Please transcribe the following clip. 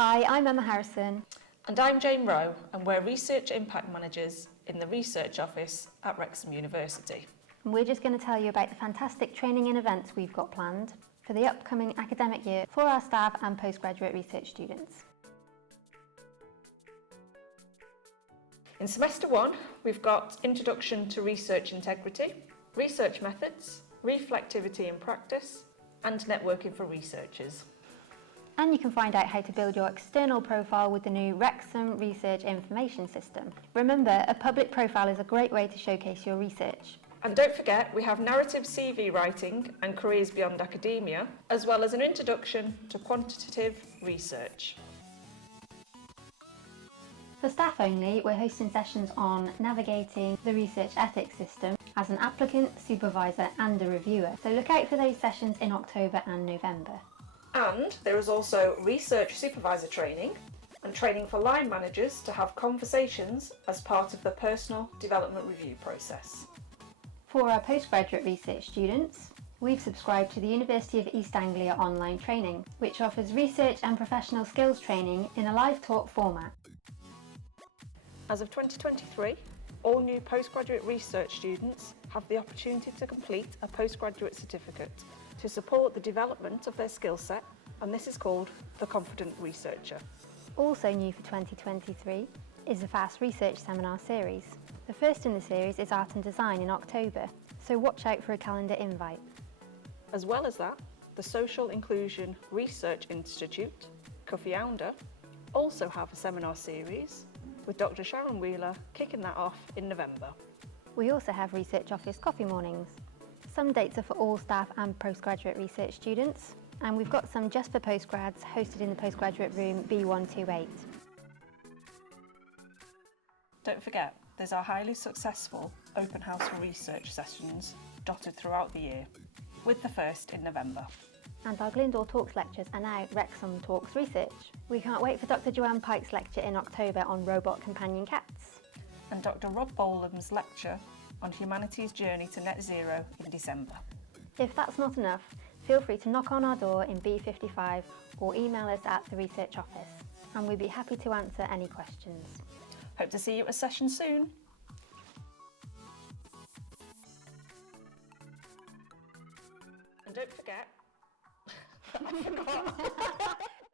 Hi, I'm Emma Harrison. And I'm Jane Rowe, and we're Research Impact Managers in the Research Office at Wrexham University. And we're just going to tell you about the fantastic training and events we've got planned for the upcoming academic year for our staff and postgraduate research students. In Semester 1, we've got Introduction to Research Integrity, Research Methods, Reflectivity in Practice, and Networking for Researchers. And you can find out how to build your external profile with the new Wrexham Research Information System. Remember, a public profile is a great way to showcase your research. And don't forget, we have narrative CV writing and careers beyond academia, as well as an introduction to quantitative research. For staff only, we're hosting sessions on navigating the research ethics system as an applicant, supervisor and a reviewer. So look out for those sessions in October and November. And there is also research supervisor training and training for line managers to have conversations as part of the personal development review process. For our postgraduate research students, we've subscribed to the University of East Anglia online training, which offers research and professional skills training in a live talk format. As of 2023, all new postgraduate research students have the opportunity to complete a postgraduate certificate to support the development of their skill set, and this is called the Confident Researcher. Also new for 2023 is the Fast Research Seminar Series. The first in the series is Art and Design in October, so watch out for a calendar invite. As well as that, the Social Inclusion Research Institute, Coffee Ounder, also have a seminar series with Dr. Sharon Wheeler kicking that off in November. We also have Research Office coffee mornings. Some dates are for all staff and postgraduate research students, and we've got some just for postgrads hosted in the postgraduate room B128. Don't forget, there's our highly successful open house for research sessions dotted throughout the year, with the first in November. And our Glyndor Talks lectures are now Wrexham Talks Research. We can't wait for Dr. Joanne Pike's lecture in October on robot companion cats. And Dr. Rob Bolam's lecture on humanity's journey to net zero in December. If that's not enough, feel free to knock on our door in B55 or email us at the Research Office, and we'd be happy to answer any questions. Hope to see you at a session soon. And don't forget, I forgot.